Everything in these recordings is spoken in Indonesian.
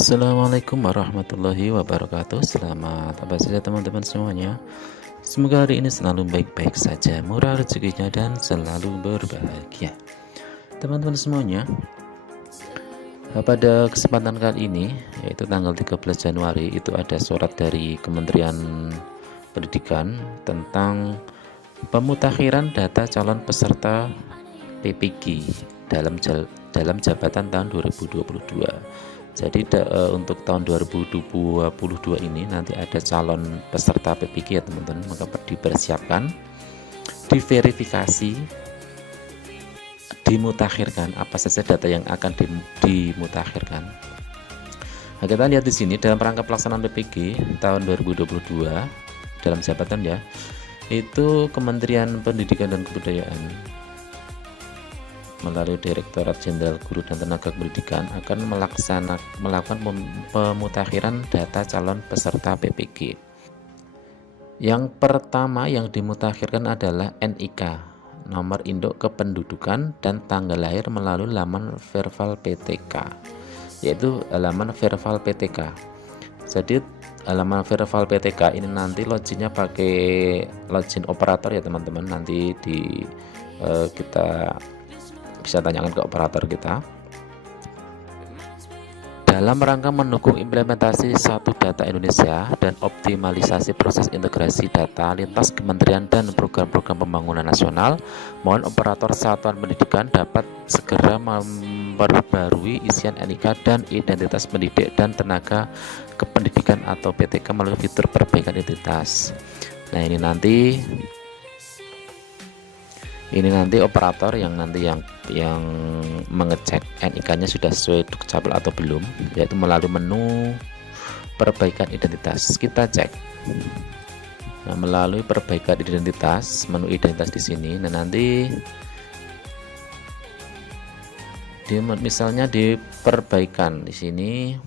Assalamualaikum warahmatullahi wabarakatuh. Selamat apa saja teman-teman semuanya. Semoga hari ini selalu baik-baik saja, murah rezekinya dan selalu berbahagia. Teman-teman semuanya, pada kesempatan kali ini yaitu tanggal 13 Januari itu ada surat dari Kementerian Pendidikan tentang pemutakhiran data calon peserta PPG dalam jabatan tahun 2022. Jadi untuk tahun 2022 ini nanti ada calon peserta PPG ya teman-teman, maka dipersiapkan, diverifikasi, dimutakhirkan apa saja data yang akan dimutakhirkan. Nah, kita lihat di sini dalam rangka pelaksanaan PPG tahun 2022 dalam jabatan ya, itu Kementerian Pendidikan dan Kebudayaan melalui Direktorat Jenderal Guru dan Tenaga Pendidikan akan melakukan pemutakhiran data calon peserta PPG. Yang pertama yang dimutakhirkan adalah NIK, nomor induk kependudukan dan tanggal lahir melalui laman Verval PTK, yaitu halaman Verval PTK. Jadi halaman Verval PTK ini nanti loginnya pakai login operator ya teman-teman. Nanti kita bisa tanyakan ke operator kita. Dalam rangka mendukung implementasi Satu Data Indonesia dan optimalisasi proses integrasi data lintas kementerian dan program-program pembangunan nasional, mohon operator satuan pendidikan dapat segera memperbarui isian NIK dan identitas pendidik dan tenaga kependidikan atau PTK melalui fitur perbaikan identitas. Nah, ini nanti operator yang mengecek NIK-nya sudah sesuai Dukcapil atau belum, yaitu melalui menu perbaikan identitas. Kita cek. Nah, melalui perbaikan identitas, menu identitas di sini. Nah, nanti misalnya di perbaikan di sini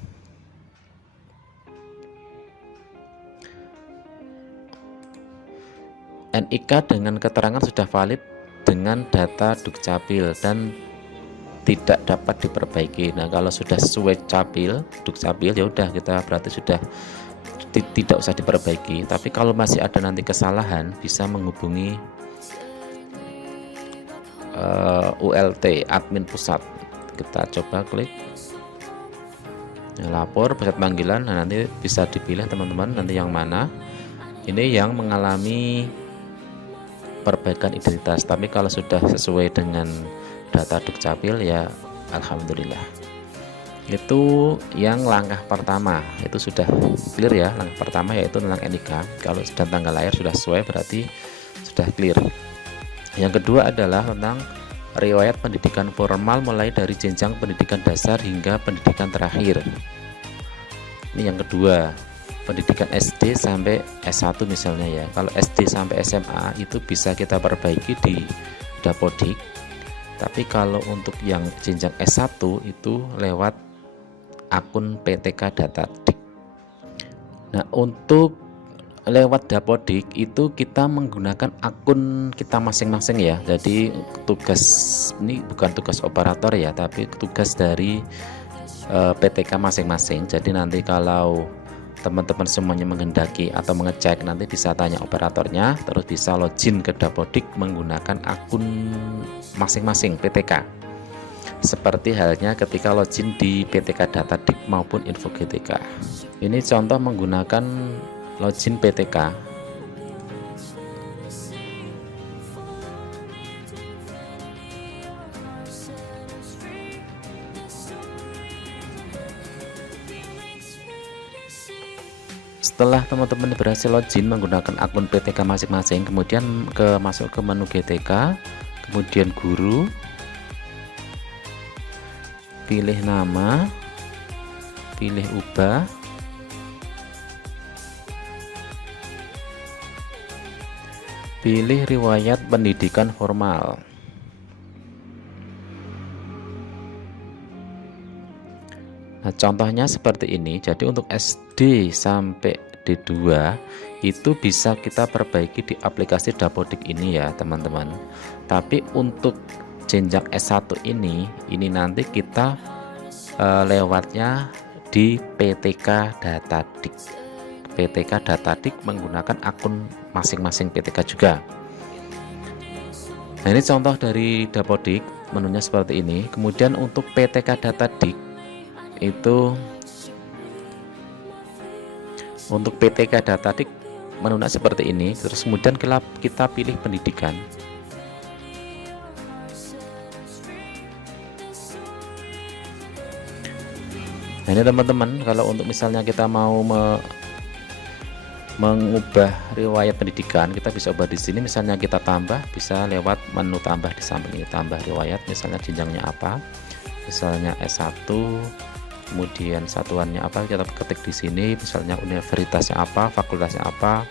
NIK dengan keterangan sudah valid dengan data Dukcapil dan tidak dapat diperbaiki. Nah, kalau sudah sesuai Dukcapil ya udah, kita berarti sudah tidak usah diperbaiki. Tapi kalau masih ada nanti kesalahan, bisa menghubungi ULT admin pusat. Kita coba klik lapor pusat panggilan. Nah, nanti bisa dipilih teman-teman nanti yang mana. Ini yang mengalami perbaikan identitas, tapi kalau sudah sesuai dengan data Dukcapil ya alhamdulillah. Itu yang langkah pertama, itu sudah clear ya. Langkah pertama yaitu tentang NIK, kalau sudah tanggal lahir sudah sesuai berarti sudah clear. Yang kedua adalah tentang riwayat pendidikan formal mulai dari jenjang pendidikan dasar hingga pendidikan terakhir. Ini yang kedua, pendidikan SD sampai S1 misalnya ya. Kalau SD sampai SMA itu bisa kita perbaiki di Dapodik. Tapi kalau untuk yang jenjang S1 itu lewat akun PTK Datadik. Nah, untuk lewat Dapodik itu kita menggunakan akun kita masing-masing ya. Jadi tugas ini bukan tugas operator ya, tapi tugas dari PTK masing-masing. Jadi nanti kalau teman-teman semuanya menghendaki atau mengecek, nanti bisa tanya operatornya, terus bisa login ke Dapodik menggunakan akun masing-masing PTK, seperti halnya ketika login di PTK Datadik maupun Info GTK. Ini contoh menggunakan login PTK. Setelah teman-teman berhasil login menggunakan akun PTK masing-masing, kemudian masuk ke menu GTK, kemudian guru, pilih nama, pilih ubah, pilih riwayat pendidikan formal. Nah, contohnya seperti ini. Jadi untuk SD sampai D2 itu bisa kita perbaiki di aplikasi Dapodik ini ya teman-teman. Tapi untuk jenjang S1 ini nanti kita lewatnya di PTK Datadik. PTK Datadik menggunakan akun masing-masing PTK juga. Nah, ini contoh dari Dapodik, menunya seperti ini. Kemudian untuk PTK Datadik itu, untuk PTK Datadik menunya seperti ini. Terus kemudian kita pilih pendidikan. Nah, ini teman-teman, kalau untuk misalnya kita mau mengubah riwayat pendidikan, kita bisa ubah di sini. Misalnya kita tambah, bisa lewat menu tambah di samping ini, tambah riwayat, misalnya jenjangnya apa, misalnya S1, kemudian satuannya apa, kita ketik di sini, misalnya universitasnya apa, fakultasnya apa,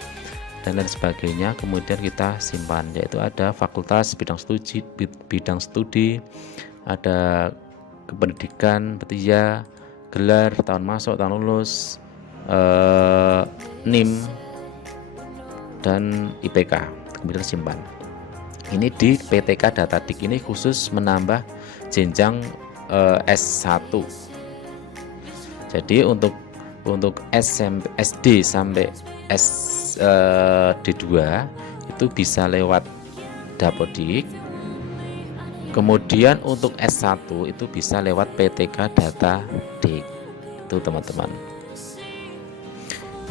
dan lain sebagainya. Kemudian kita simpan, yaitu ada fakultas, bidang studi, ada kependidikan, petia, gelar, tahun masuk, tahun lulus, NIM, dan IPK. Kemudian simpan. Ini di PTK Datadik ini khusus menambah jenjang S1. Jadi untuk SD sampai D2 itu bisa lewat Dapodik. Kemudian untuk S1 itu bisa lewat PTK Datadik. Itu teman-teman.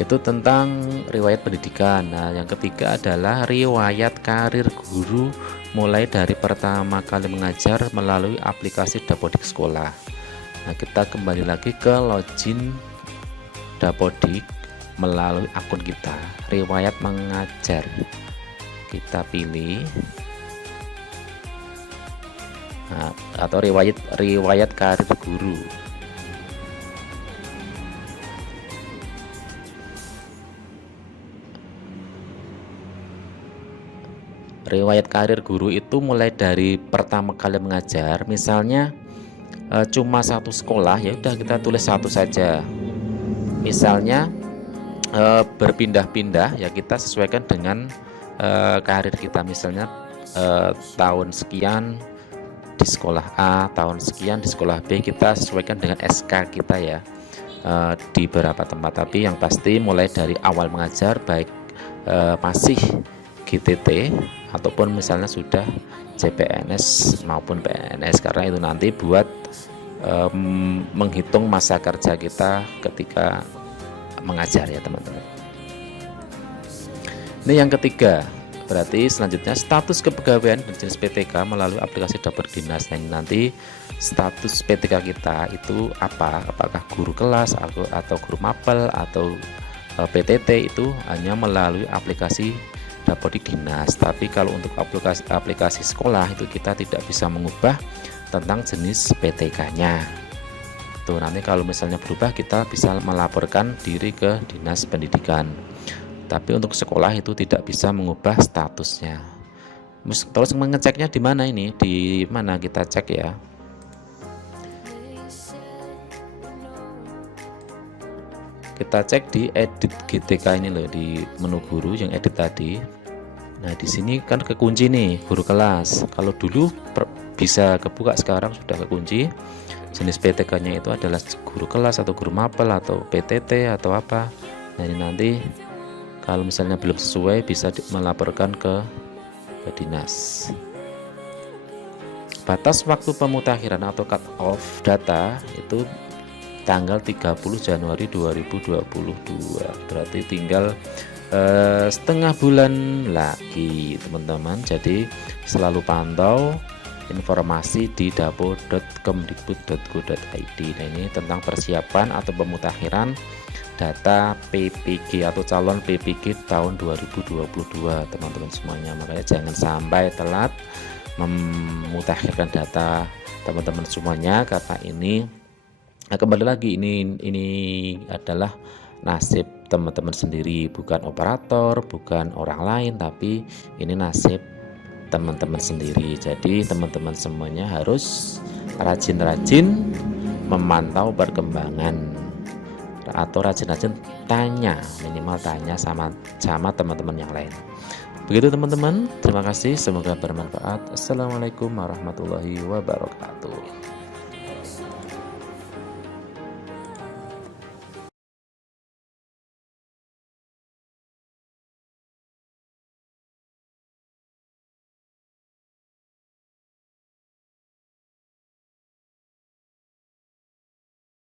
Itu tentang riwayat pendidikan. Nah, yang ketiga adalah riwayat karir guru mulai dari pertama kali mengajar melalui aplikasi Dapodik Sekolah. Nah, kita kembali lagi ke login Dapodik melalui akun kita, riwayat mengajar. Kita pilih, nah, atau riwayat karir guru. Riwayat karir guru itu mulai dari pertama kali mengajar, misalnya cuma satu sekolah, ya udah kita tulis satu saja. Misalnya berpindah-pindah, ya kita sesuaikan dengan karir kita. Misalnya tahun sekian di sekolah A, tahun sekian di sekolah B, kita sesuaikan dengan SK kita ya, di beberapa tempat. Tapi yang pasti mulai dari awal mengajar, baik masih GTT ataupun misalnya sudah CPNS maupun PNS, karena itu nanti buat menghitung masa kerja kita ketika mengajar ya teman-teman. Ini yang ketiga. Berarti selanjutnya status kepegawaian dan jenis PTK melalui aplikasi Dapodik Dinas. Nah, nanti status PTK kita itu apa, apakah guru kelas atau guru mapel atau PTT, itu hanya melalui aplikasi Dapodik Dinas. Tapi kalau untuk aplikasi sekolah itu kita tidak bisa mengubah tentang jenis PTK-nya. Tuh, nanti kalau misalnya berubah kita bisa melaporkan diri ke Dinas Pendidikan. Tapi untuk sekolah itu tidak bisa mengubah statusnya. Terus mengeceknya di mana ini? Di mana kita cek ya? Kita cek di edit GTK ini loh, di menu guru yang edit tadi. Nah, di sini kan kekunci nih guru kelas. Kalau dulu bisa kebuka, sekarang sudah kekunci. Jenis PTK-nya itu adalah guru kelas atau guru mapel atau PTT atau apa. Nah, ini nanti kalau misalnya belum sesuai bisa melaporkan ke dinas. Batas waktu pemutakhiran atau cut off data itu tanggal 30 Januari 2022. Berarti tinggal setengah bulan lagi teman-teman. Jadi selalu pantau informasi di dapo.kemdikbud.go.id. Nah, ini tentang persiapan atau pemutakhiran data PPG atau calon PPG tahun 2022 teman-teman semuanya. Makanya jangan sampai telat memutakhirkan data teman-teman semuanya, karena ini kembali lagi ini adalah nasib teman-teman sendiri, bukan operator, bukan orang lain, tapi ini nasib teman-teman sendiri. Jadi teman-teman semuanya harus rajin-rajin memantau perkembangan, atau rajin-rajin tanya, minimal tanya sama teman-teman yang lain. Begitu teman-teman, terima kasih, semoga bermanfaat. Assalamualaikum warahmatullahi wabarakatuh.